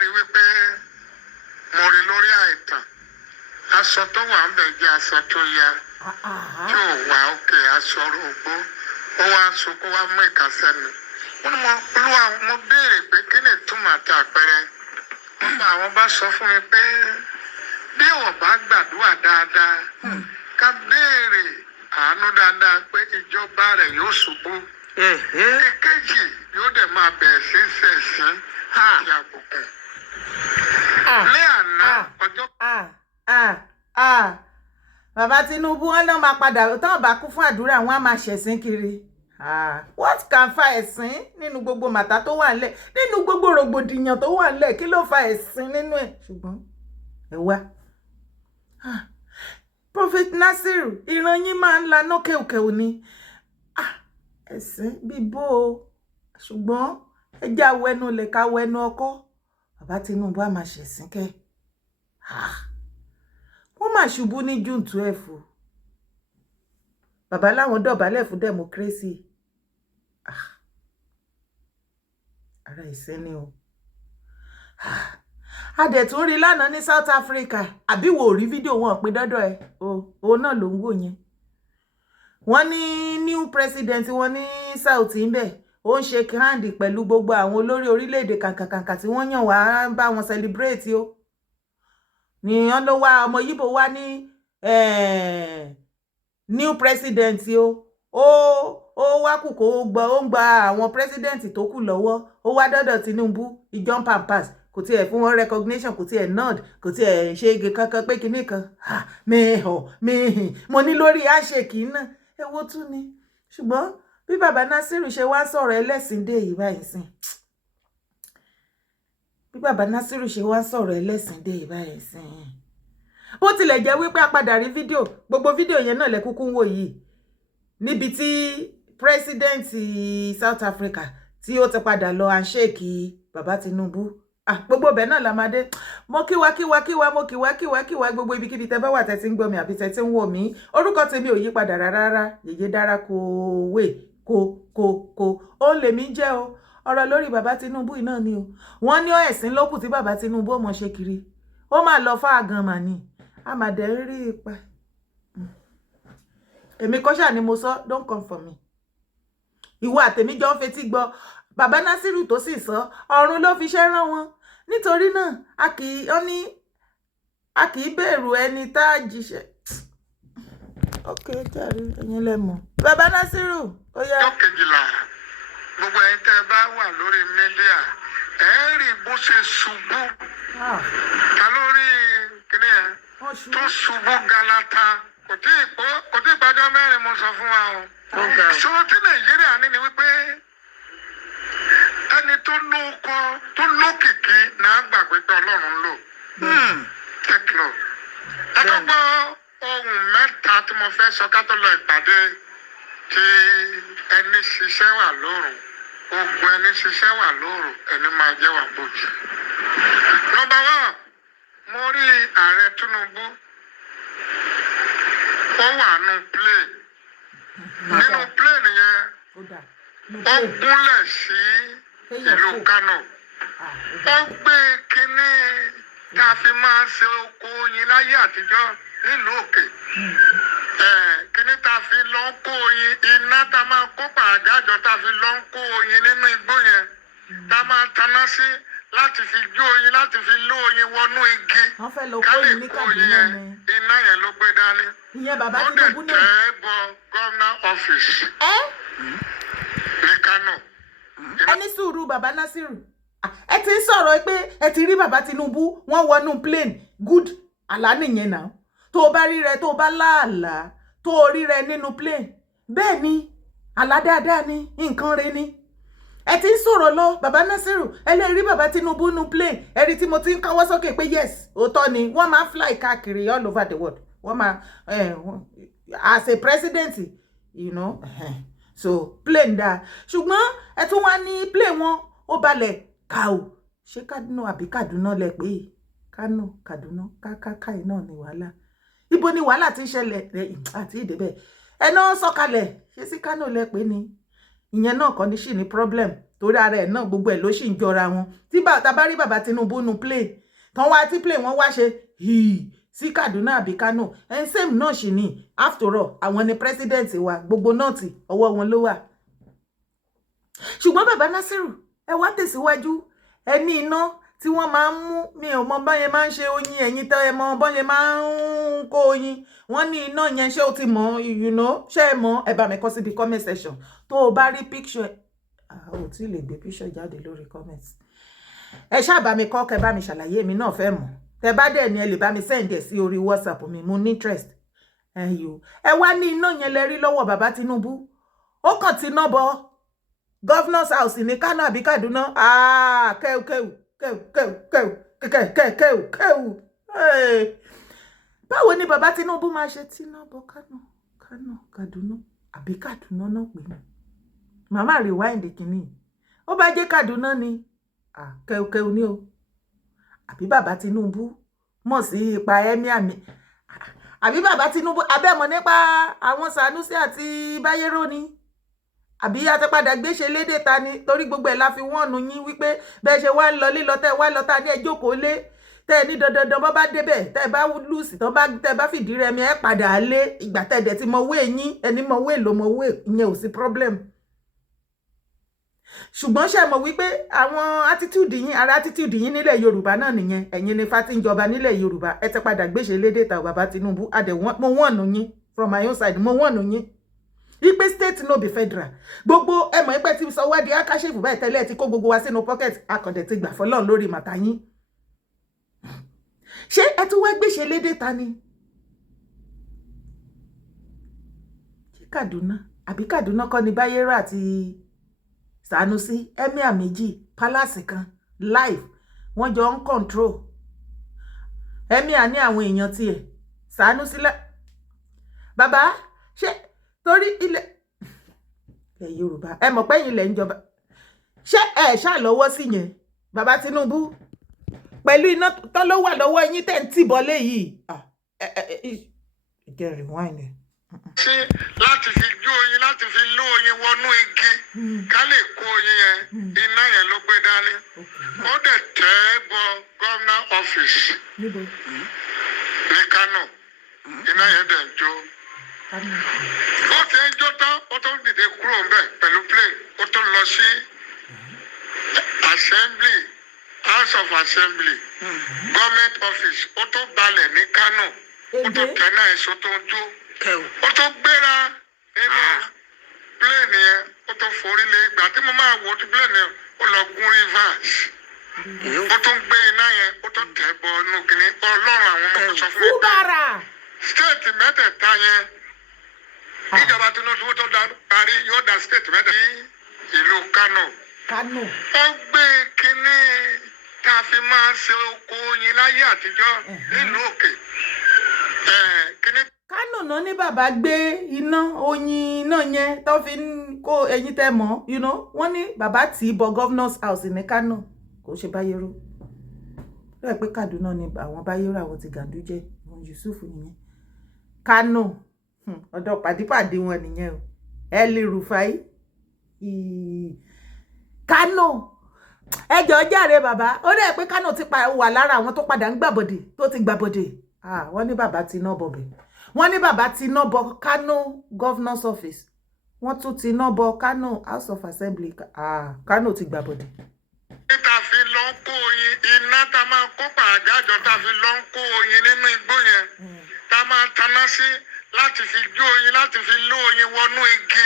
rí wípé mo rí lórí àìtàn aṣọ tó wà ń bẹ̀ jẹ́ aṣọ tó ya tí ò wá òkè aṣọ rògbò ó wá sunkún wá mú ìkásẹ́nu wọ́n ní olúwa mo béèrè pé kí ni ìtumọ̀ àti àpẹẹrẹ wọ́n bá àwọn bá sọ fún mi pé bí ò bá gbàdúrà dáadáa ká béèrè àánú dáadáa pé ìjọba rẹ̀ yóò ṣubú èkejì yóò dẹ̀ máa bẹ̀rẹ̀ sí ṣẹ̀sìn àti àbùkù ní àná ọjọ́. Bàbá Tinubu wọn náà máa padà táwọn bá kú fún àdúrà wọn á máa ṣẹ̀sìn kiri. What can fa ẹ̀sìn nínú gbogbo màtá tó wà nílẹ̀ nínú gbogbo rògbòdìyàn tó wà nílẹ̀ kí ló fa ẹ̀sìn nínú ẹ̀ ṣùgbọ́n ẹ wá. Prophet Nasiru ìran yín máa ń lanà kẹ̀kẹ́ òní ẹ̀sìn bíbó o ṣùgbọ́n ẹ jẹ́ awẹ́nu lẹ̀ ká wẹ́nu ọkọ́ bàbá Tinubu á máa ṣẹ̀sìn kẹ́ wọ́n máa ṣubú ní June 12 bàbá láwọn dọ̀bálẹ̀ fún democracy ara ìsẹ́ni o a dẹ̀ tún rí lánàá ní South Africa àbí wò rí fídíò wọn pín dọ́dọ̀ ẹ̀ òun náà ló ń wò yẹn wọ́n ní new president wọn ní South ń bẹ̀ ó ń ṣe kíhàndì pẹ̀lú gbogbo àwọn olórí orílẹ̀-èdè kàǹkàǹkà tí wọ́n yàn wá bá wọn celebrate o ni wọ́n ló wá ọmọ Yíbò wá ní new president ó wá kù kó gbọ́ ó ń gba àwọn president tó kù lọ́wọ́ ó wá dọ́dọ̀ Tinubu ìjọ́n pampas kò tiẹ̀ fún wọn recognition kò tiẹ̀ nod kò tiẹ̀ ṣe ege kankan pé kinní kan mehàn mo ní lórí àṣekì náà èwo tún ni ṣùgbọ́n bí bàbá Nasiru ṣe wá sọ̀rọ̀ ẹlẹ́sìn dé yìí báyìí sìn bí bàbá Nasiru ṣe wá sọ̀rọ̀ ẹlẹ́sìn dé yìí báyìí sìn bó tilẹ̀ jẹ́ wípé a padà rí fídíò gbogbo fídíò yẹn náà lẹ kúkú ń wò yìí níbi tí president South Africa tí ó ti padà lọ handshake bàbá Tinubu gbogbo bẹ́ẹ̀ náà la máa dé mo kíwa mo kíwa gbogbo ibikíbi tẹ́ bá wà tẹ́ ti ń gbọ́ mi àbí tẹ́ ti ń wò mí orúkọ tèmi ò yí padà rárá Yèyé Dára Kowé kò ó lè mí jẹ́ o ọ̀rọ̀ lórí bàbá Tinubu náà ni o wọ́n ní ẹ̀sìn lókù tí bàbá Tinubu ó mọ̀ ṣe kiri ó máa lọ fá gan mà ní a máa dẹ̀ rí ipa èmi kọ́ṣà ni mo sọ don't come for me ìwọ àtèmi jọ ń fetí gbọ́ bàbá Nasiru tó sì sọ ọ̀run ló fi ṣẹ́ rán wọn nítorí náà a kì í bẹ̀rù ẹni tá a jíṣẹ́ ok jàre ẹ̀yin lẹ́mọ̀ bàbá Nasiru ó yá. ọjọ́ kejìlá gbogbo ẹ̀yin tẹ́ ẹ bá wà lórí mídíà ẹ rí bó ṣe ṣubú ta lórí kíní ẹ tó ṣubú galata kò tí ì gbọ́jọ́ mẹ́rin mo sọ fún wa o ìṣòro tí Nàìjíríà ní ni wípé ẹni tó lóko tó lókìkí náà gbàgbé pé Ọlọ́run ń lò take note ẹ tó gbọ́ ohun mẹ́ta tí mo fẹ́ sọ ká tó lọ ìpàdé tí ẹni ṣiṣẹ́ wà lóòrùn ogun ẹni ṣiṣẹ́ wà lóòrùn ẹni máa jẹ́ wà bójú. Number one, mo rí ààrẹ Tinubu ó wà nù plane nínú plane yẹn ó gúnlẹ̀ sí ìlú Kano ó gbé kínní tá a fi máa ṣe oko oyin láyé àtijọ́ nílùú òkè kíní tá a fi lọ ń kó oyin iná tá a máa kó pàdájọ tá a fi lọ ń kó oyin nínú igbó yẹn tá a máa taná sí láti fi jó oyin láti fi ló oyin wọnú igi ká lè kó oyin yẹn iná yẹn ló gbé dání ó dẹ̀ tẹ́ bọ governor office ní Kano. ẹni sùúrù bàbá Nasiru ẹ ti ń sọ̀rọ̀ pé ẹ ti rí bàbá Tinubu wọ́n wọnú plane good àlá nìyẹn náà tó o bá rí rẹ tó o bá láàlá tó o rí rẹ nínú plane bẹ́ẹ̀ ni àlá dáadáa ni nǹkan rẹ ni ẹ ti ń sọ̀rọ̀ lọ bàbá Nasiru ẹ lè rí bàbá Tinubu nínú plane ẹ rí tí mo ti ń káwọ́ sókè pé yes òótọ́ ni wọ́n máa fly káàkiri all over the world wọ́n máa as a president you know so plane dáa ṣùgbọ́n ẹ tún wá ní plane wọn ó balẹ̀ kàó ṣé Kánò àbí Kaduna lẹ pé Kánò Kaduna kákákáì náà ni wàhálà ibo ni wàhálà ti ń ṣẹlẹ̀ àti ìdébẹ̀ ẹná sọ̀kalẹ̀ ṣé sí Kánò lẹ pé ni ìyẹn náà kọ́ ní sì ní problem torí ara ẹ̀ náà gbogbo ẹ̀ ló sì ń jọra wọn tí tá bá rí bàbá Tinubu nu plane tán wá tí plane wọn wá ṣe hìí sí Kaduna àbí Kano same náà sì ní after all àwọn ni president wa gbogbo nọ́ọ̀tì ọwọ́ wọn ló wà ṣùgbọ́n bàbá Nasiru ẹ wá tẹ̀síwájú ẹ ní iná tí wọ́n máa ń mú mi ò mọ báyẹn máa ń ṣe oyin ẹ̀yin tẹ́ ẹ mọ báyẹn máa ń kó oyin wọ́n ní iná yẹn ṣé o ti mọ̀ you know ṣé ẹ mọ̀ ẹ bá mi kọ síbi comment section tó o bá rí picture ò tí lè gbé picture jáde lórí comment ẹ ṣáà bá mi kọ kẹ bá mi ṣàlàyé mi náà fẹ́ mọ̀ tẹ bá dẹ̀ ni ẹ lè bá mi send ẹ̀ sí orí WhatsApp mi mo ní interest ẹ wá ní iná yẹn lẹ rí lọ́wọ́ bàbá Tinubu ó kàn ti ná bọ Governor's House ní Kano àbí Kaduna kẹ́ù báwo ni bàbá Tinubu máa ṣe tí ná bọ Kano Kaduna àbí Kaduna náà pè ní màmá rewind kìíní ó bá jẹ́ Kaduna ni kẹ́ù ní o àbí bàbá Tinubu mọ̀ sí ipa emir mi àbí bàbá Tinubu abẹ́mọ̀ nípa àwọn Sanusi àti Bayero ni àbí àtẹ́padà gbéṣe lédè ta ni torí gbogbo ẹ̀ la fi wọ́n nu yín wípé bẹ́ẹ̀ ṣe wá ń lọ lílọ tẹ́ wá lọ ta ní ẹjọ́ kò lé tẹ́ ẹ ní dandan bọ́ bá débẹ̀ tẹ́ ẹ bá lùsì tẹ́ ẹ bá fìdí rẹmi ẹ padà lé ìgbà tẹ́ ẹ dẹ̀ ti mọ wé yín ẹni mọ wé ló mọ wé ìyẹn ò sí problem ṣùgbọ́n ṣe mọ̀ wípé àwọn attitude yín ara attitude yín nílẹ̀ Yorùbá náà nìyẹn ẹ̀yin ni fati ń jọba nílẹ̀ Yorùbá ẹ ti padà gbéṣe lédè ta bàbá Tinubu mo wọ́n nu yín from my own side mo wọ́n nu yín wípé state no be federal gbogbo ẹ mọ̀ pé tí sọ wá di akásẹ́fù báyìí tẹ́lẹ̀ ti kó gbogbo wa sínú pocket akọ̀dẹ̀ ti gbà fọlọ́run lórí màtá yín ṣé ẹ tún wá gbéṣe lédè ta ni Kaduna àbí Kaduna kọ́ ni Bayero àti Sanusi emir méjì palace kan live wọ́n jọ ń control emir ní àwọn èèyàn tiẹ̀ Sanusi bàbá ṣé torí ilẹ̀ Yorùbá ẹ mọ̀ pé ilẹ̀ ń jọba ṣé ẹ ṣáà lọ́wọ́ sí yẹn bàbá Tinubu pẹ̀lú iná tó ló wà lọ́wọ́ yín tẹ̀ ń tìbọ̀ léyìí jẹ́ rewind sí láti fi jó oyin láti fi ló oyin wọnú igi ká lè kó oyin yẹn iná yẹn ló gbé dání ó dẹ̀ tẹ́ bọ governor office ní Kano iná yẹn dẹ̀ ń jó ó ti ń jó tán ó tó dìde kúrò ń bẹ̀ pẹ̀lú plane ó tó lọ sí assembly house of assembly government office ó tó balẹ̀ ní Kano ó tó tẹ̀ náà èso tó ń jó ó tó gbéra nínú plane yẹn ó tó forí lé ìgbà tí mo máa wò ó ti plane yẹn ó lọ gún rivers ó tó ń gbé iná yẹn ó tó tẹ̀ bọ inú kìíní Ọlọ́run àwọn ọmọ sọ fún mi pé state mẹ́tẹ̀ẹ̀ta yẹn ìjọba Tinubu tó parí yóò da state mẹ́tẹ̀ẹ̀ta ní ìlú Kano ó gbé kínní tá a fi máa ṣe oko oyin láyé àtijọ́ nílùú òkè kínní. Kano náà ní bàbá gbé iná oyin náà yẹn tó fi ń kó ẹyin tẹ mọ́ you know wọ́n ní bàbá tì í bọ Governor's House ní Kano kò ṣe Bayero rẹ̀ pé Kaduna ni àwọn Bayero àwọn ti Ganduje àwọn Yusuf nìyẹn Kano ọ̀dọ̀ pàdípàdé wọn nìyẹn o Eli Rufai Kano ẹjọ́ jàre bàbá ó rẹ̀ pé Kano ti wà lára àwọn tó padà ń gbàbọ̀dè tó ti gbàbọ̀dè wọ́n ní bàbá ti ná bọ̀bẹ̀ wọ́n ní bàbá ti ná bọ Kano Governor's Office wọ́n tún ti ná bọ Kano House of Assembly Kano ti gbàbọ̀dè. níta fi lọ ń kó oyin iná tá a máa kó pàjájọ tá a fi lọ ń kó oyin nínú igbó yẹn tá a máa taná sí láti fi jó oyin láti fi ló oyin wọnú igi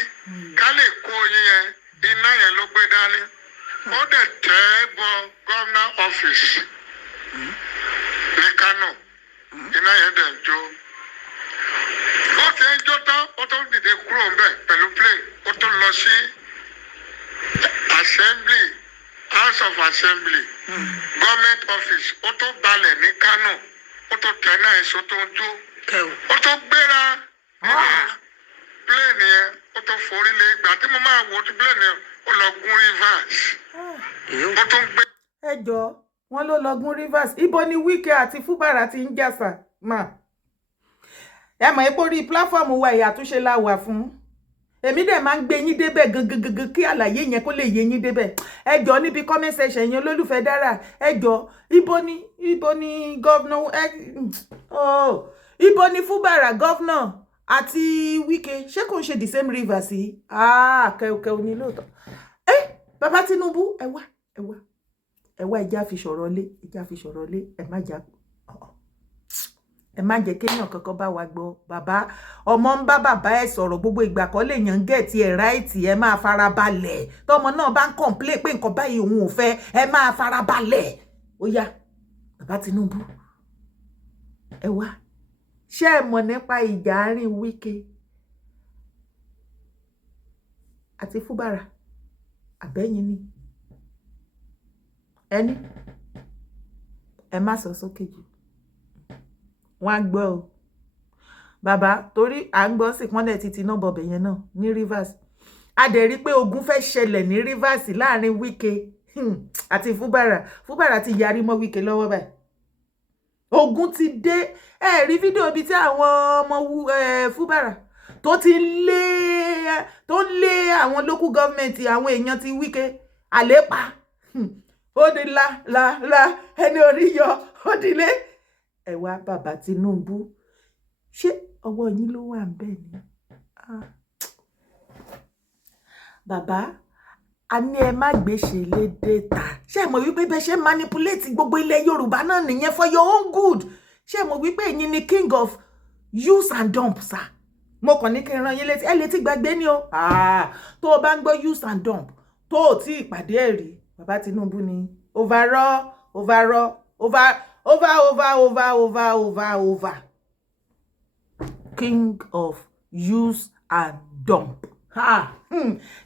ká lè kó oyin yẹn iná yẹn ló gbé dání ó dẹ̀ tẹ́ bọ governor office ní Kano iná yẹn dẹ̀ ń jó ó ti ń jó tán ó tó dìde kúrò ń bẹ̀ pẹ̀lú plane ó tó lọ sí assembly house of assembly government office ó tó balẹ̀ ní Kano ó tó tẹ̀ náà èso tó ń jó ó tó gbéra plane yẹn ó tó forí lé ìgbà tí mo máa wò ó ti plane yẹn ó lọ gún rivers ó tó ń gbé. ẹ jọ wọn ló lọ gún rivers ibo ni Wike àti Fubara ti ń jàsà mà ẹ mọ̀ epo rí pláfọ́ọ̀mù wa ìyàtúnṣe la wà fún èmi dẹ̀ máa ń gbé yín débẹ̀ gangan kí àlàyé yẹn kó lè yé yín débẹ̀ ẹ jọ̀ọ́ níbi comment section yẹn olólùfẹ́ dára ẹ jọ̀ọ́ ibo ni governor ibo ni Fubara governor àti Wike ṣé kò ń ṣe the same river sí kẹ̀kẹ́ òní lóòótọ́ bàbá Tinubu ẹ wá ẹjá fi sọ̀rọ̀ lé ẹ má jẹ́ kéèyàn kankan bá wa gbọ́ bàbá ọmọ ń bá bàbá ẹ sọ̀rọ̀ gbogbo ìgbà kan lè yàn gẹ̀ẹ́tì ẹ̀ ráìtì ẹ máa farabalẹ̀ tọmọ náà bá ń kọ̀ǹplé pé nǹkan báyìí òun ò fẹ́ ẹ máa farabalẹ̀ ó yá bàbá Tinubu ẹ wá ṣé ẹ mọ̀ nípa ìjà àárín Wike àti Fubara àbẹ́yìn ni ẹni ẹ má sọ sókè jù wọ́n á gbọ́ o bàbá torí à ń gbọ́ sí pọ́nlẹ̀ títí náà bọ̀bẹ̀ yẹn náà ní Rivers a dẹ̀ rí pé ogun fẹ́ ṣẹlẹ̀ ní Rivers láàrin Wike àti Fubara ti yarí mọ́ Wike lọ́wọ́ báyìí ogun ti dé ẹ rí fídíò ibi tí àwọn ọmọ Fubara tó lé àwọn local government àwọn èèyàn ti Wike àlépa ó di la ẹni orí yọ ó dilé ẹ wá bàbá Tinubu ṣé ọwọ́ yín ló wà ń bẹ̀ ni bàbá a ní ẹ má gbèsè lédè ta ṣé ẹ mọ̀ wípé bẹ́ẹ̀ ṣe manipulate gbogbo ilẹ̀ Yorùbá náà nìyẹn for your own good ṣé ẹ mọ̀ wípé ẹ̀yin ni king of use and dump sa mo kàn ní kí n rán yín létí ẹ létí gbàgbé ni o tó o bá ń gbọ́ use and dump tó o tí ìpàdé ẹ̀ rí bàbá Tinubu ni overall king of use and dump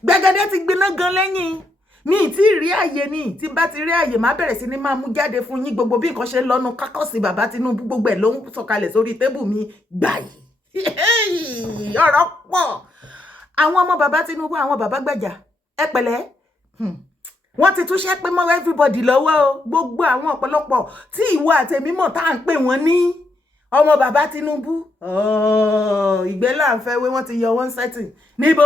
gbẹgẹdẹ ti gbiná gan lẹ́yìn mi ti rí àyè ni tí bá ti rí àyè má bẹ̀rẹ̀ sí ni máa mú jáde fún yín gbogbo bí nǹkan ṣe lọ́nu kákọ́sì bàbá Tinubu gbogbo ẹ̀ ló ń sọ̀kalẹ̀ sórí tébù mi gbàyè ọ̀rọ̀ pọ̀ àwọn ọmọ bàbá Tinubu àwọn bàbá Gbàjà ẹ pẹ̀lẹ́ wọ́n ti túnṣẹ́ pé mọ́ everybody lọ́wọ́ o gbogbo àwọn ọ̀pọ̀lọpọ̀ tí ìwọ àtẹ̀mí mọ̀ tá à ń pè wọ́n ní ọmọ bàbá Tinubu ìgbẹ́ là ń fẹ́ wé wọ́n ti yọ wọ́n setting níbo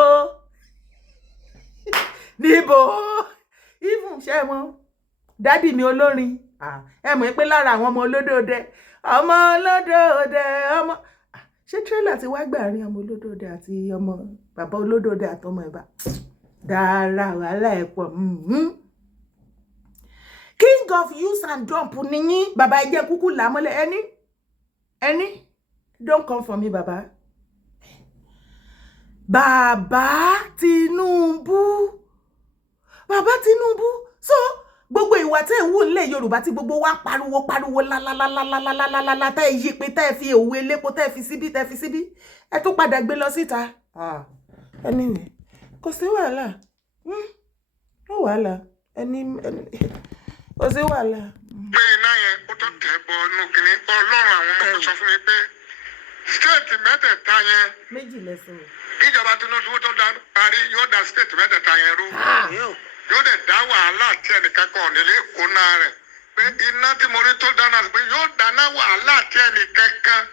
even ṣe mọ́ dádì mi olórin ẹ mọ̀ pé lára àwọn ọmọ olódòdẹ ọmọ ṣé tírélà ti wá gbà rí ọmọ olódòdẹ àti ọmọ bàbá olódòdẹ àtọmọ ẹ̀bà dára wàhálà ẹ̀ pọ̀ king of use and dump nìyí bàbá ẹ jẹ́ kúkú làmọ́lẹ̀ ẹni don't come for me bàbá Tinubu so gbogbo ìwà tẹ́ ń wù nílẹ̀ Yorùbá tí gbogbo wa pariwo lálálálálálálálá tẹ́ yí pé tẹ́ fi òwe lépo tẹ́ fi síbí ẹ tún padà gbé lọ síta anyway kò sí wàhálà ó wàhálà kò sí wàhálà. pé iná yẹn ó tó tẹ̀ bọ inú kìnní Ọlọ́run àwọn ọmọ sọ fún mi pé stéètì mẹ́tẹ̀ẹ̀ta yẹn méjì lẹ́sìn ìjọba Tinubu tó parí yóò da stéètì mẹ́tẹ̀ẹ̀ta yẹn rú yóò dẹ̀ dá wàhálà tí ẹnìkan kan ò nílé ìkóná rẹ̀ pé iná tí mo rí tó dáná pé yóò dáná wàhálà tí ẹnìkan kan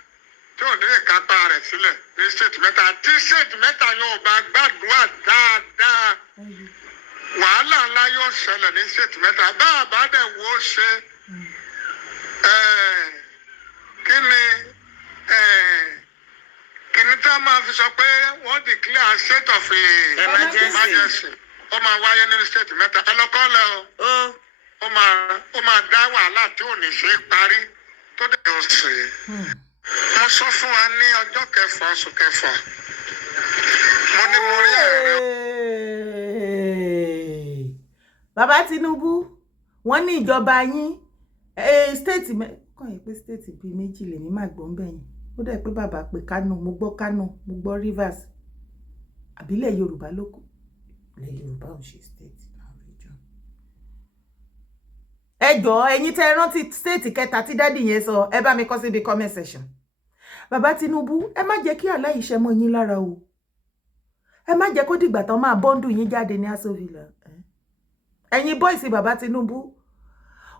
tí ò nílé kápá rẹ̀ sílẹ̀ ní stéètì mẹ́ta tí stéètì mẹ́ta yóò bá gbàdúrà dáadáa wàhálà ńlá yóò ṣẹlẹ̀ ní stéètì mẹ́ta bá a bá dẹ̀ wo ṣe kí ni tí a máa fi sọ pé wọ́n declare state of emergency ó máa wáyé ní state mẹ́ta ẹlọ́kọ́lẹ̀ ó máa dá wàhálà tí ò ní ṣe parí tó dẹ̀ ò sí. mo sọ fún wa ní ọjọ́ kẹfà oṣù kẹfà mo ní mo rí ẹ̀rọ. bàbá Tinubu wọ́n ní ìjọba yín state kàn yín pé state bíi méjì lèmi máa gbọ́n bẹ́yìn ó dẹ̀ pé bàbá pé Kánò mo gbọ́ Rivers àbílẹ̀ Yorùbá ló kù ilẹ̀ Yorùbá ò ṣe state náà region. ẹ jọ̀ọ́ ẹ̀yin tẹ́ rántí state kẹta tí dádì yẹn sọ ẹ bá mi kọ síbi comment section. bàbá Tinubu ẹ má jẹ́ kí aláìṣẹ́ mọ́ yín lára o ẹ má jẹ́ kó dìgbà tán máa bọ́ńdù yín jáde ní Aso Villa ẹ̀yin bọ́ìsì bàbá Tinubu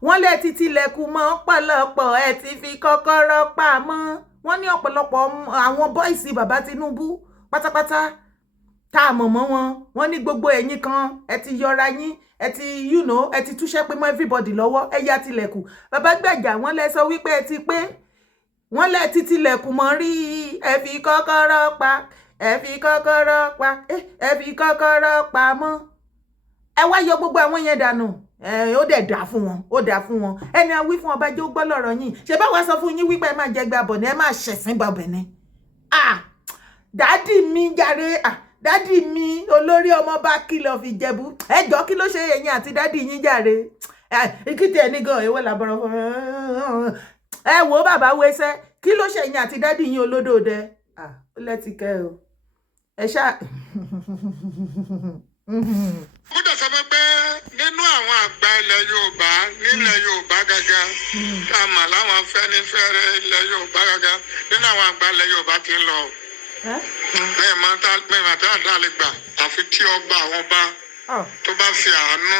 wọ́n lè ti tilẹ̀kùn mọ́ ọ̀pọ̀lọpọ̀ ẹ ti fi kọ́kọ́rọ́ pamọ́ wọ́n ní ọ̀pọ̀lọpọ̀ àwọn bọ́ìsì bàbá Tinubu pátápátá tá a mọ̀ mọ́ wọn wọ́n ní gbogbo ẹ̀yin kan ẹ ti yọra yín ẹ ti ẹ ti túṣẹ́ pé mọ́ everybody lọ́wọ́ ẹ yá tilẹ̀kùn bàbá Gbàjà wọ́n lẹ sọ wípé ẹ ti pé wọ́n lẹ ti tilẹ̀kùn mọ́ rí ẹ fi kọ́kọ́rọ́ pa ẹ fi kọ́kọ́rọ́ pa ẹ fi kọ́kọ́rọ́ pa mọ́ ẹ wá yọ gbogbo àwọn yẹn dànù ó dẹ̀ dà fún wọn ó dà fún wọn ẹni a wí fún ọba jẹ́ ó gbọ́ lọ́rọ̀ yín ṣe bá wa sọ fún yín wípé ẹ máa jẹ gbàbọ̀ ni ẹ máa ṣẹ̀sìn gbàbẹ̀ ni dádì mi jàre dádì mi olórí ọmọ bá kìlọ̀ fi jẹ̀bú ẹjọ́ kí ló ṣe ẹ̀yin àti dádì yín jàre ìkìtì ẹni gan èwo làbọ̀rọ̀ fún ẹ wo bàbá wẹsẹ kí ló ṣe ẹ̀yin àti dádì yín olódòdẹ ó lẹ́tí kẹ́ o ẹ ṣáà. ó dẹ̀ sọ pé nínú àwọn àgbà ilẹ̀ Yorùbá nílẹ̀ Yorùbá gàgà tá a mà láwọn Afẹ́nifẹ́re ilẹ̀ Yorùbá gàgà nínú àwọn àgbà ilẹ̀ Yorùbá ti ń lọ. mẹ́ẹ̀mọ́ tá a dá lè gbà àfi tí ọba àwọn bá tó bá fi àánú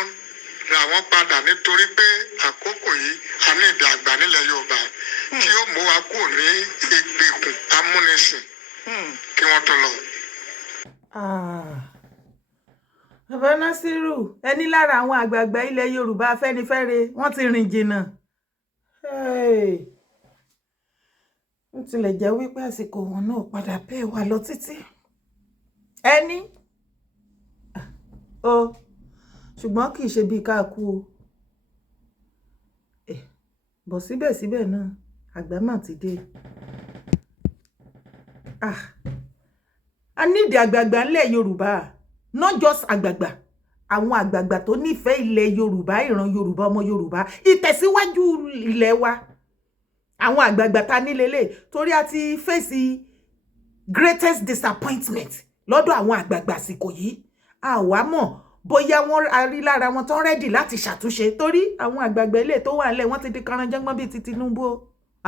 ra wọn padà nítorí pé àkókò yìí a ní ìdí àgbà nílẹ̀ Yorùbá tí ó mú wa kúrò ní ìgbèkùn amúnisìn kí wọ́n tó lọ. Bàbá Nasiru ẹni lára àwọn àgbààgbà ilẹ̀ Yorùbá Afẹ́nifẹ́re wọ́n ti rìn jìnnà ó tilẹ̀ jẹ́ wípé àsìkò wọn náà padà bẹ́ẹ̀ wà lọ títí ẹni ṣùgbọ́n kì í ṣe bí ká kú o bọ̀ síbẹ̀síbẹ̀ náà àgbà mà ti dé a nídìí àgbààgbà ńlẹ̀ Yorùbá not just àgbààgbà àwọn àgbààgbà tó nífẹ̀ẹ́ ilẹ̀ Yorùbá ìran Yorùbá ọmọ Yorùbá ìtẹ̀síwájú ilẹ̀ wa àwọn àgbààgbà ta nílélẹ̀ torí a ti fèsì greatest disappointment lọ́dọ̀ àwọn àgbààgbà àsìkò yìí àwa mọ̀ bóyá wọ́n rí lára wọn tán rẹ́dì láti ṣàtúnṣe torí àwọn àgbààgbà ilé tó wà nílẹ̀ wọ́n ti di karanjẹ́gbọ́n bíi ti Tinubu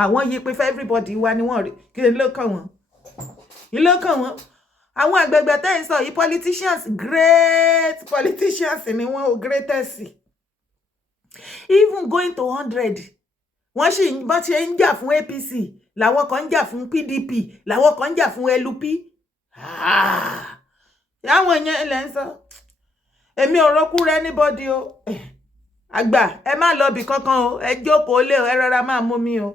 àwọn yìí pé fẹ́ everybody wa ni wọ́n rí kí ló kàn wọ́n àwọn àgbààgbà tẹ́ ń sọ yìí politicians great politicians ni wọ́n o greatest even going to 100 wọ́n sì bá ṣe ń jà fún APC làwọn kan ń jà fún PDP làwọn kan ń jà fún LP àwọn èèyàn ilẹ̀ ń sọ èmi ò rọ́kú rẹ anybody o àgbà ẹ má lọ bì kankan o ẹ jókòó lé o ẹ rọra máa mú mi o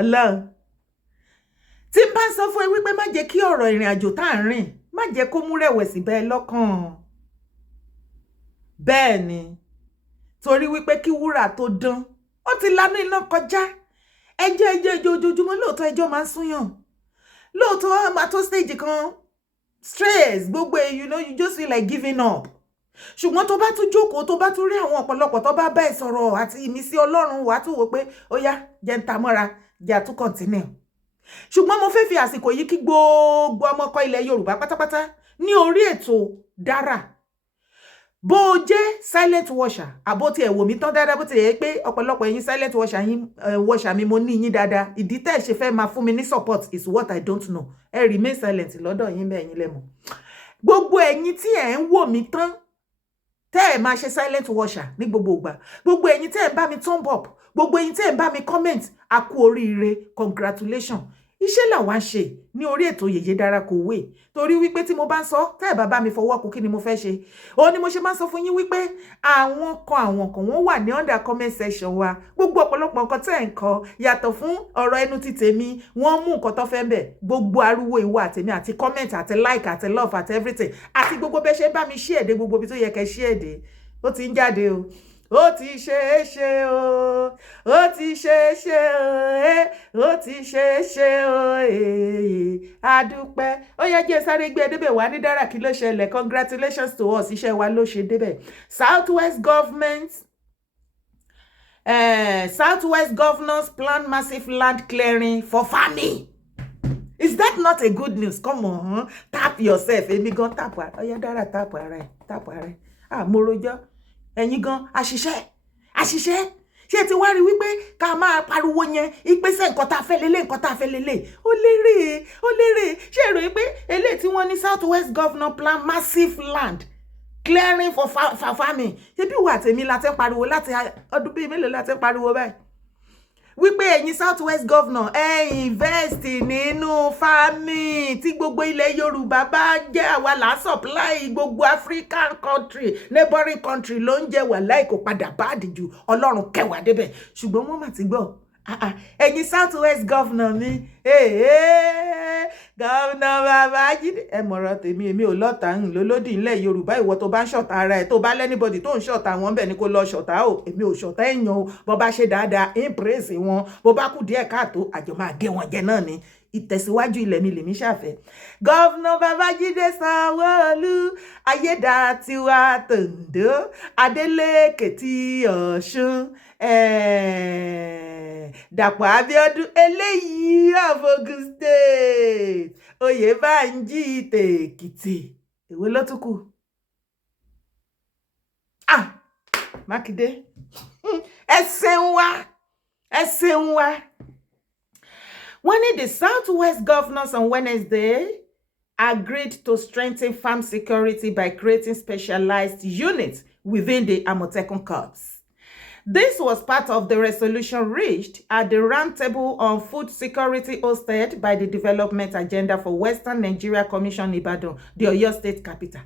Ọlọ́run tí n bá sọ fún ẹ wípé má jẹ́ kí ọ̀rọ̀ ìrìn àjò tá à ń rìn má jẹ́ kó mú rẹ̀wẹ̀sì bẹ́ẹ̀ lọ́kàn bẹ́ẹ̀ ni torí wípé kí wúrà tó dán ó ti lánú iná kọjá ẹjọ́ ojoojúmọ́ lóòótọ́ ẹjọ́ máa ń súnyàn lóòótọ́ máa tó stage kan stress gbogbo you just feel like giving up ṣùgbọ́n tó bá tún jókòó tó bá tún rí àwọn ọ̀pọ̀lọpọ̀ tó bá bá ẹ sọ̀rọ̀ àti ìmísí Ọlọ́run wàá tún wò pé ó yá jẹ́ ń ta mọ́ra jẹ́ àtún continue ṣùgbọ́n mo fẹ́ fi àsìkò yìí kí gbogbo ọmọkọ ilẹ̀ Yorùbá pátápátá ní orí ètò Dára bó jẹ́ silent washer àbó tí ẹ wò mí tán dáadáa bó ti yẹ pé ọ̀pọ̀lọpọ̀ ẹ̀yin silent washer mi mo ní yín dáadáa ìdí tẹ́ ẹ ṣe fẹ́ máa fún mi ní support is what I don't know ẹ remain silent lọ́dọ̀ yín bẹ́ẹ̀ yín lẹ́mọ̀ gbogbo ẹ̀yin tí ẹ ń wò mí tán tẹ́ ẹ máa ṣe silent washer ní gbogbo ìgbà gbogbo ẹ̀yin tẹ́ ẹ bá mi thumb up gbogbo ẹ̀yin tẹ́ ẹ bá mi comment a kú oríire congratulations iṣẹ́ làwa ń ṣe ní orí ètò Yèyé Dára Kòwé torí wípé tí mo bá ń sọ tẹ́ ẹ bá bá mi fọwọ́ kù kí ni mo fẹ́ ṣe ó ní mo ṣe máa ń sọ fún yín wípé àwọn kan wọ́n wà ní under comment section wa gbogbo ọ̀pọ̀lọpọ̀ nǹkan tẹ́ ẹ̀ ń kọ yàtọ̀ fún ọ̀rọ̀ ẹnu ti tèmi wọ́n mú nǹkan tó fẹ́ bẹ̀ gbogbo ariwo ìwọ àtèmi àti comment àti like àti love àti everything àti gbogbo bẹ́ẹ̀ ṣe bá mi share dé gbogbo bí tó yẹ kẹ́ share dé ó ti ń jáde o ó ti ṣe é ṣe o ó ti ṣe é ṣe o ó ti ṣe é ṣe o adúpẹ́ ó yẹ jẹ́ sáré gbé débẹ̀ wá ní Dára kí ló ṣẹlẹ̀ congratulations to us iṣẹ́ wa ló ṣe débẹ̀ Southwest governors plan massive land clearing for farming. Is that not a good news? Come on, tap yourself. Èmi gan tap ara. Ó yá Dára tap ara ẹ̀. Mo rojọ́. Ẹ̀yin gan àṣìṣe ṣé ti wá rí wípé ká máa pariwo yẹn ìpèsè nǹkan tá fẹ́ lélẹ̀ ó lérè ṣé èrò yìí pé eléyìí tí wọ́n ní Southwest governor plan massive land clearing for farming ṣé bí ìwà tèmi la ti ń pariwo láti ọdún bíi mélòó la ti ń pariwo báyìí wípé ẹ̀yin South West governor invest nínú farming tí gbogbo ilẹ̀ Yorùbá bá jẹ́ àwa là supply gbogbo African country neighboring country ló ń jẹ́ wà láì kò padà bá àdìjú Ọlọ́run kẹwàá débẹ̀ ṣùgbọ́n wọ́n mà ti gbọ́ ẹ̀yin South West governor mi governor Babájídé ẹ mọ̀rọ̀ tèmi èmi ò lọ́ta ń lólódì ńlẹ̀ Yorùbá ìwọ tó bá ń ṣọ̀tá ara ẹ̀ tó bá lẹ́nibọ̀dì tó ń ṣọ̀tá wọn bẹ̀ ni kó lọ ṣọ̀tá o èmi ò ṣọ̀tá èèyàn o bó bá ṣe dáadáa ń praise wọn bó bá kù díẹ̀ káàtó àjọ máa gé wọn jẹ náà ni ìtẹ̀síwájú ilẹ̀ mi lèmi ṣàfẹ́. Governor Babájídé Sanwó-Olú Ayédàtiwa tòǹdó Adeleke ti Ọ̀ṣun Dàpọ̀ Abíọ́dún eléyìí of Ogun State Oyèbánjí tèkìtì èwo ló tún kù Mákindé ẹ ṣeun wá. When the Southwest governors on Wednesday agreed to strengthen farm security by creating specialized units within the Amotekun Corps. This was part of the resolution reached at the Roundtable on Food Security hosted by the Development Agenda for Western Nigeria Commission Ibadan, the Oyo State capital.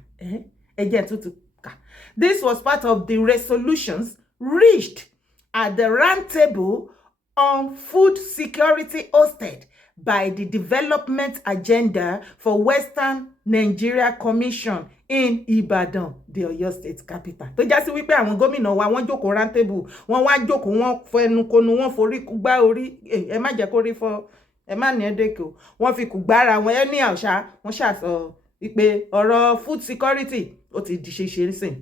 This was part of the resolutions reached at the Roundtable on Food Security hosted by the Development Agenda for Western Nigeria Commission in Ibadan, the Oyo State capital. Tó já sí wípé àwọn gómìnà wa wọ́n jókòó round table, wọ́n wá jókòó wọ́n fẹnukonu wọ́n forí gbá orí ẹ má jẹ́ kó rí fọ́ ẹ má ní ẹdẹkẹ o wọ́n fi kù gbára wọn ẹni àṣà wọ́n ṣàsọ wípé ọ̀rọ̀ food security ó ti di ṣeṣe ńsìn.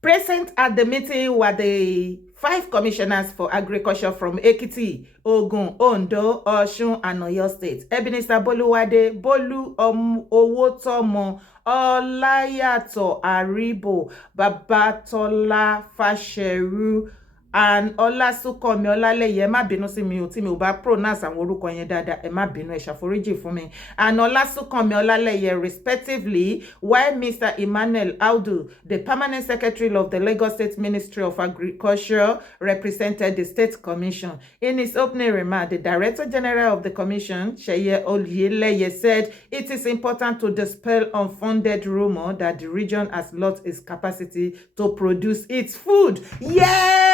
Present at the meeting were the 5 commissioners for agriculture from Ekiti, Ogun, Ondo, Osun, and Oyo State. Ebenezer Boluwade, Bolu Owotomo, Olayato Aribo, Babatola Fasheru, and Olasunkànmí Ọlálẹ́yẹ ẹ má bínú sí mi o tí mi ò bá pronounce àwọn orúkọ yẹn dáadáa ẹ má bínú ẹ ṣàforíjì fún mi and Olasunkànmí Ọlálẹ́yẹ respectively, while Mr. Emmanuel Audu, the permanent secretary of the Lagos State Ministry of Agriculture, represented the State Commission. In his opening remark, the Director General of the Commission, Seye Oyeleye, said it is important to dispel unfounded rumor that the region has lost its capacity to produce its food. Yeah!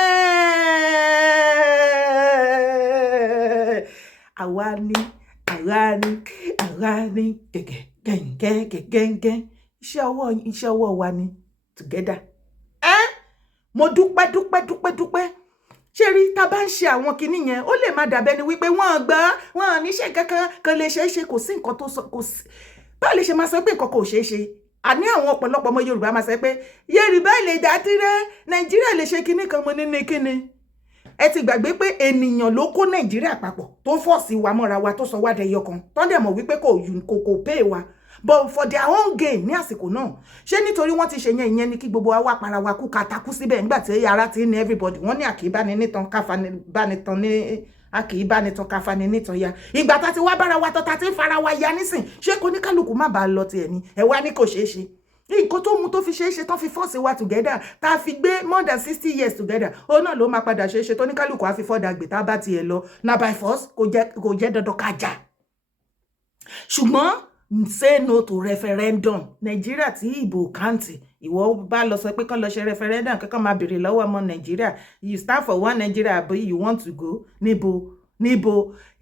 Awani gẹ́gẹ́ iṣẹ́ ọwọ́ wa ni together. Mo dúpẹ́ ṣé rí tá bá ń ṣe àwọn kinní yẹn ó lè má dàbẹ́ ni wípé wọ́n gbà wọ́n níṣẹ́ kankan kan lè ṣe é ṣe kò sí nǹkan tó sọ kò sí bá lè ṣe máa sọ pé nǹkan kò ṣeé ṣe àní àwọn ọ̀pọ̀lọpọ̀ ọmọ Yorùbá máa sọ pé Yorùbá lè dá tirẹ̀ Nàìjíríà lè ṣe kinní kan mo ní kinní ẹ ti gbàgbé pé ènìyàn ló kó Nàìjíríà papọ̀ tó fọ́ọ̀sì wa mọ́ra wa tó sọ wá dẹyọ kan tó dẹ̀ mọ̀ wípé kò pay wa but for their own gain ní àsìkò náà ṣé nítorí wọ́n ti ṣe yẹn ìyẹn ni kí gbogbo wa wá para wa kú katakú síbẹ̀ nígbà tí ara ti ní everybody wọ́n ní àkìbáni nítan káfanibánitan ní àkìbánitan káfaninítan ya ìgbà tá ti wá bára wa tó ta ti ń fara wa ya nísìn ṣé kò ní kálukú má bàa lọ tiẹ̀ ni ẹ wá ní kò ṣeé ṣe nǹkan tó mú tó fi ṣeé ṣe tán fi force wa together tá fi gbé more than 60 years together ó náà ló máa padà ṣeé ṣe tó ní kálukú á fi fọ́dà gbé tá bá tiẹ̀ lọ na by force kò jẹ́ dandan ká jà ṣùgbọ́n say no to referendum Nàìjíríà tí ìbò káǹtì ìwọ bá lọ sọ pé kán lọ ṣe referendum kankan máa béèrè lọ́wọ́ ọmọ Nàìjíríà you stand for one Nigeria but you want to go níbo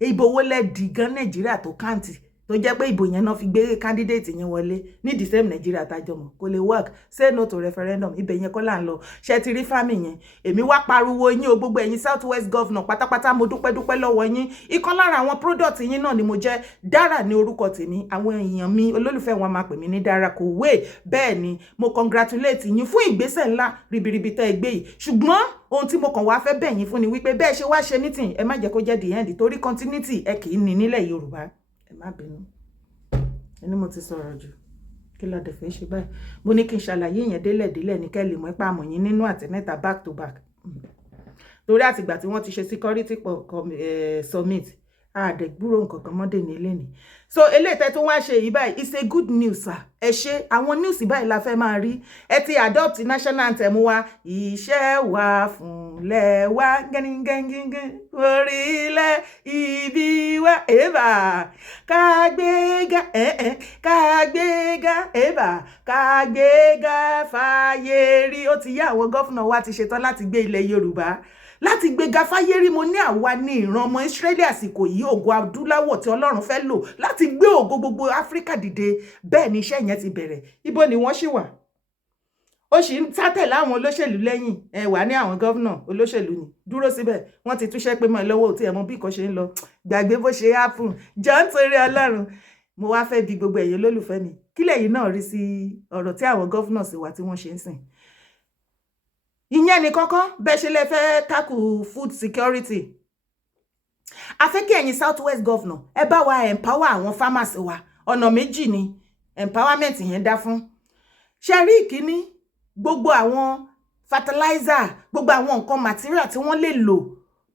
ìbò wo lẹ́ẹ̀dì gan Nàìjíríà tó káǹtì tó jẹ́ pé ìbò yẹn náà fi gbé candidate yẹn wọlé ní the same Nigeria tájọ mọ̀ kò lè work say no to referendum ibẹ̀ yẹn kọ́ là ń lọ ṣe ti rí fámì yẹn èmi wá pariwo yín o gbogbo ẹ̀yin South West governor pátápátá mo dúpẹ́ lọ́wọ́ yín ìkan lára àwọn product yín náà ni mo jẹ́ Dára ní orúkọ tèmi àwọn èèyàn mi olólùfẹ́ wọn máa pè mí ní Dára kò wé bẹ́ẹ̀ ni mo congratulate yín fún ìgbésẹ̀ ńlá ribiribi tẹ́ ẹ gbé yìí ṣùgbọ́n ohun tí mo kàn wá fẹ́ bẹ̀ yín fún ni wípé bẹ́ẹ̀ ṣe wá ṣe meeting ẹ má jẹ́ kó jẹ́ the end torí continuity ẹ kì í ní nílẹ̀ Yorùbá ẹ má bínú ẹni mo ti sọ̀rọ̀ jù kí la dẹ̀ fẹ́ ṣe báyìí mo ní kí n ṣàlàyé yẹn délẹ̀ ní kẹ́ lè mọ̀ ipa àmọ̀ yín nínú àtẹ̀mẹ́ta back to back torí àtìgbà tí wọ́n ti ṣe security summit àdẹ̀gbúrò nǹkan kan mọ́dé ní ilé ni so eléyìí tẹ́ tó wá ṣe yìí báyìí it's a good news sir. Ẹ ṣé àwọn news báyìí la fẹ́ máa rí. Ẹ ti adopt national anthem wa iṣẹ́ wa fúnlẹ̀ wa gẹ́gẹ́gẹ́gẹ́ orílẹ̀ ibi wa ẹ̀bà kágbéga kágbéga ẹ̀bà kágbéga fàyèrí. Ó ti yá àwọn gọ́fúnà wa ti ṣetán láti gbé ilẹ̀ Yorùbá láti gbéga fáyérí. Mo ní àwa ní ìran ọmọ Ísírẹ́lì àsìkò yìí ògo adúláwọ̀ tí Ọlọ́run fẹ́ lò láti gbé ògo gbogbo Áfíríkà dìde. Bẹ́ẹ̀ ni iṣẹ́ yẹn ti bẹ̀rẹ̀. Ibo ni wọ́n ṣì wà? Ó sì ń sátẹ̀lé àwọn olóṣèlú lẹ́yìn. Ẹ wà ní àwọn gọ́vnà olóṣèlú ni dúró síbẹ̀. Wọ́n ti túṣẹ́ pé mọ́ ẹ lọ́wọ́ tí ẹ mọ bí nǹkan ṣe ń lọ. Gbàgbé bó ṣe happen. Jọ ń torí Ọlọ́run. Mo wá fẹ́ bi gbogbo ẹ̀yin olólùfẹ́ mi. Kí lẹ̀yin náà rí sí ọ̀rọ̀ tí àwọn gọ́vnà sì wà tí wọ́n ṣe ń sìn? Ìyẹn ni kọ́kọ́ bẹ́ẹ̀ ṣe lè fẹ́ tackle food security. A fẹ́ kí ẹ̀yin Southwest governor ẹ bá wa empower àwọn farmers wa. Ọ̀nà méjì ni empowerment yẹn dá fún. Ṣé rí ìkíní gbogbo àwọn fertilizer, gbogbo àwọn nǹkan material tí wọ́n lè lò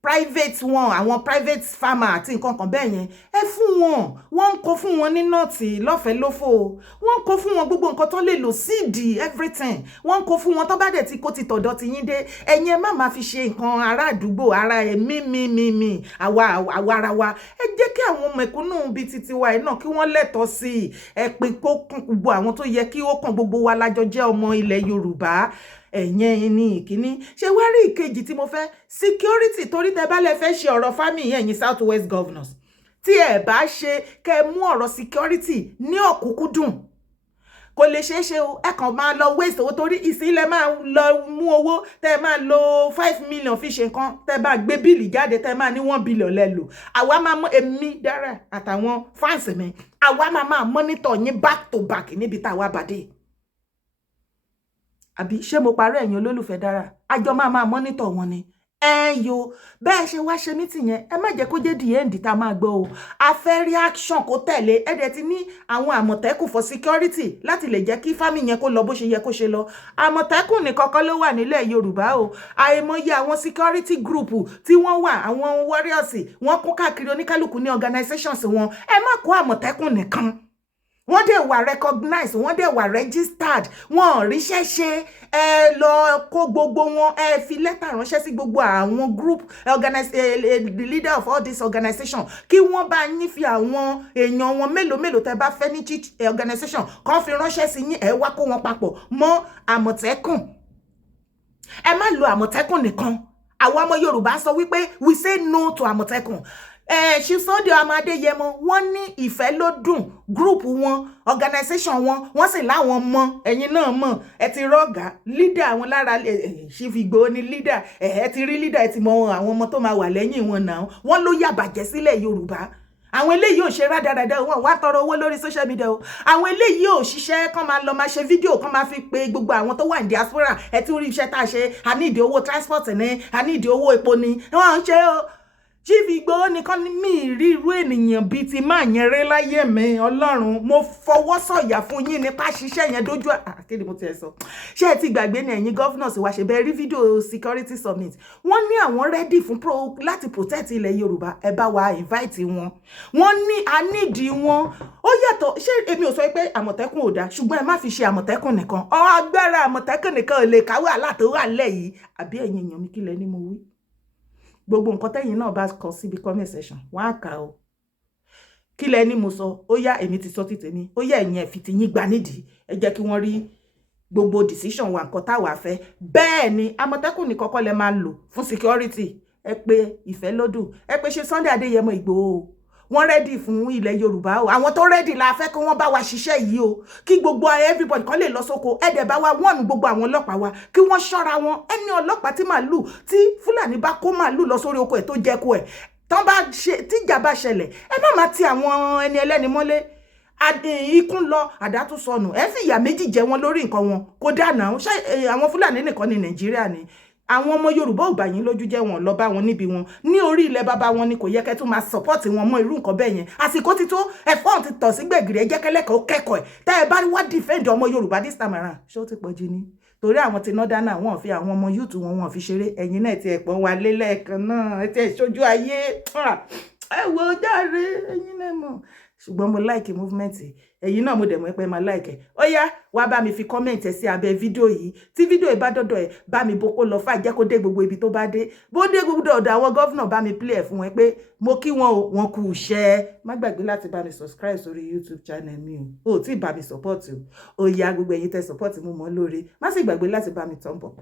private wọn, àwọn private farmer àti nǹkan kan bẹ́ẹ̀ yẹn ẹ fún wọn. Wọ́n ń kó fún wọn ní nọ́ọ̀tì lọ́fẹ̀ẹ́ lófò. Wọ́n ń kó fún wọn gbogbo nǹkan tó lè lò seed everything. Wọ́n ń kó fún wọn tó bá dẹ̀ tí kò ti tọ̀dọ̀ ti yín dé. Ẹ̀yin ẹ má máa fi ṣe nǹkan ará àdúgbò ara ẹ̀ mí àwa ara wa. Ẹ jẹ́ kí àwọn mẹ̀kúnnù bíi titi wa ẹ̀ náà kí wọ́n lẹ́tọ̀ọ́ sí i. Ẹ pín kó kún gbogbo àwọn tó yẹ kí ó kàn gbogbo wa lájọ jẹ́ ọmọ ilẹ̀ Yorùbá. Ẹ̀yẹn ní ìkíní. Ṣé wá rí ìkejì tí mo fẹ́? Security torí tẹ́ bá lè fẹ́ ṣe ọ̀rọ̀ farming ẹ̀yin Southwest governors. Tí ẹ bá ṣe kẹ́ mú ọ̀rọ̀ security ní ọ̀kúnkúndùn. Kò lè ṣeé ṣe o. Ẹ kàn máa lọ waste owó torí ìsílẹ̀ máa lọ mú owó tẹ́ máa lo 5 million fi ṣe nǹkan tẹ́ bá gbé bíìlì jáde tẹ́ máa ní 1 billion lẹ lò. Àwa máa mọ èmi Dára àtàwọn fans mi. Àwa máa monitor yín back to back níbi tá wa bàdé. Àbí ṣé mo parọ́ ẹ̀yin olólùfẹ́ Dára? Àjọ máa monitor wọn ni. Yo bẹ́ẹ̀ ṣe wá ṣe meeting yẹn ẹ má jẹ́ kó jẹ́ the end tá máa gbọ́ o. A fẹ́ reaction kó tẹ̀lé. Ẹ dẹ̀ ti ní àwọn Àmọ̀tẹ́kùn for security láti lè jẹ́ kí farming yẹn kó lọ bó ṣe yẹ kó ṣe lọ. Àmọ̀tẹ́kùn nìkan kọ́ ló wà nílẹ̀ Yorùbá o. Àìmọye àwọn security group tí wọ́n wà àwọn warriors wọ́n kún káàkiri oníkálùkù ní organizations wọn. Ẹ má kó Àmọ̀tẹ́kùn nìkan. Wọ́n dẹ̀ wà recognized, wọ́n dẹ̀ wà registered, wọ́n ríṣẹ́ ṣe. Ẹ lọ kó gbogbo wọn, ẹ fi lẹ́tà ránṣẹ́ sí gbogbo àwọn group the leader of all this organization kí wọ́n bá yín fi àwọn èèyàn wọn mélòó tẹ́ bá fẹ́ ní organization kan fi ránṣẹ́ sí yín ẹ wá kó wọn papọ̀ mọ́ Àmọ̀tẹ́kùn. Ẹ má lo Àmọ̀tẹ́kùn nìkan. Àwa ọmọ Yorùbá sọ wípé we say no to Àmọ̀tẹ́kùn. Chief Sunday Adéyẹmọ wọ́n ní ìfẹ́ ló dùn group wọn organization wọ́n sì láwọn mọ̀ ẹ̀yin náà mọ̀ ẹ ti rọ́gà leader àwọn lára Chief Igboho ni leader ẹ ti rí leader ẹ ti mọ àwọn ọmọ tó máa wà lẹ́yìn wọn náà wọ́n ló yàbàjẹ́ sílẹ̀ Yorùbá. Àwọn eléyìí ò ṣe rádaràdà wọn wá tọrọ owó lórí social media o. Àwọn eléyìí ò ṣiṣẹ́ kán máa lọ máa ṣe fídíò kán máa fi pe gbogbo àwọn tó wà ní diaspora ẹ ti rí iṣẹ́ tá a ṣe a ní ìdí owó transport ní a ní ìdí owó epo ní wọ́n ń ṣe o. Chief Igboho nìkan ní mi rí irú ènìyàn bíi ti máa yẹn rẹ́ láyé mi Ọlọ́run mo fọwọ́ sọ̀yà fún yín nípa ṣiṣẹ́ yẹn dójú àkéde mo ti ẹ̀ sọ. Ṣé ẹ ti gbàgbé ní ẹ̀yin governors wa ṣe bẹ́ẹ̀ rí fídíò security summit wọ́n ní àwọn ready fún láti protect ilẹ̀ Yorùbá ẹ bá wa invite wọn. Wọ́n ní a nídìí wọn. Ó yàtọ̀ ṣé èmi ò sọ pé Àmọ̀tẹ́kùn ò dáa ṣùgbọ́n ẹ má fi ṣe Àmọ̀tẹ́kùn nìkan. Agbára Àmọ̀tẹ́kùn nìkan ò lè káwé àlàtò wà lẹ̀ yìí àbí ẹ̀yin èèyàn mi kí lẹ ní mo wí. Gbogbo nǹkan tẹ́yin náà bá kọ síbi comment section wọ́n á kà o. Kí lẹ ní mo sọ ó yá èmi ti sọ ti tèmi ó yá ẹ̀yin ẹ fi ti yín gbà nídìí ẹ jẹ́ kí wọ́n rí gbogbo decision wa nǹkan táwa fẹ́. Bẹ́ẹ̀ ni Àmọ̀tẹ́kùn ní kọ́kọ́ lẹ máa lò fún security ẹ pé ìfẹ́ lódùn ẹ pé ṣe Sunday Adéyẹmọ Ìgbòho wọ́n ready fún ilẹ̀ Yorùbá o. Àwọn tó ready la fẹ́ kí wọ́n bá wa ṣiṣẹ́ yìí o kí gbogbo everybody kan lè lọ sóko ẹ dẹ̀ bá wa wọ́n gbogbo àwọn ọlọ́pàá wa kí wọ́n ṣọ́ra wọn. Ẹni ọlọ́pàá tí màálù tí Fúlàní bá kó màálù lọ sórí oko ẹ̀ tó jẹ́ kó ẹ̀ tán bá ṣe tíjà bá ṣẹlẹ̀ ẹ má má ti àwọn ẹni ẹlẹ́ni mọ́lé ikún lọ àdá tún sọnù ẹ fi ìyà méjì jẹ wọn lórí nǹkan wọn kó dànà ṣé àwọn Fúlàní nìkan ní Nàìjíríà ni àwọn ọmọ Yorùbá ò bá yín lójú jẹ́ wọn lọ bá wọn níbi wọn ní orí ilẹ̀ bàbá wọn ni kò yẹ kẹ́ tún máa support wọn mọ́ irú nǹkan bẹ́ẹ̀ yẹn àsìkò ti tó ẹ̀fọ́n ti tọ̀ sí gbẹ̀gìrì ẹ jẹ́ kẹ́lẹ́kọ̀ọ́ kẹ́kọ̀ọ́ ẹ̀ tẹ́ ẹ bá wá defend ọmọ Yorùbá this time around ṣé ó ti pọ̀ jù ni torí àwọn tí náà dáná wọn fi àwọn ọmọ youth wọn fi ṣeré ẹ̀yin náà ti ẹ̀pọ̀n wa lélẹ́ẹ̀kan náà ẹ ti ẹ̀ ṣojú ayé ẹ wo járe ẹ̀yin náà mọ̀ ṣùgbọ́n mo like movement ẹ̀yin náà mo dẹ̀ mọ̀ pé máa like ó yá wá bá mi fi comment ẹ sí abẹ́ fídíò yìí tí fídíò yìí bá dọ́dọ̀ ẹ bá mi boko lọ fà jẹ́ kó dé gbogbo ibi tó bá dé bó dé gbogbo ọ̀dọ̀ àwọn gọ́fúnà bá mi play ẹ̀ fún wọn pé mo kí wọn o wọn kú iṣẹ́ má gbàgbé láti bá mi subscribe sórí YouTube channel mi o tí ì bá mi support o ó yá gbogbo ẹ̀yin tẹ́ support mo mọ́ lóore má sì gbàgbé láti bá mi thumb up.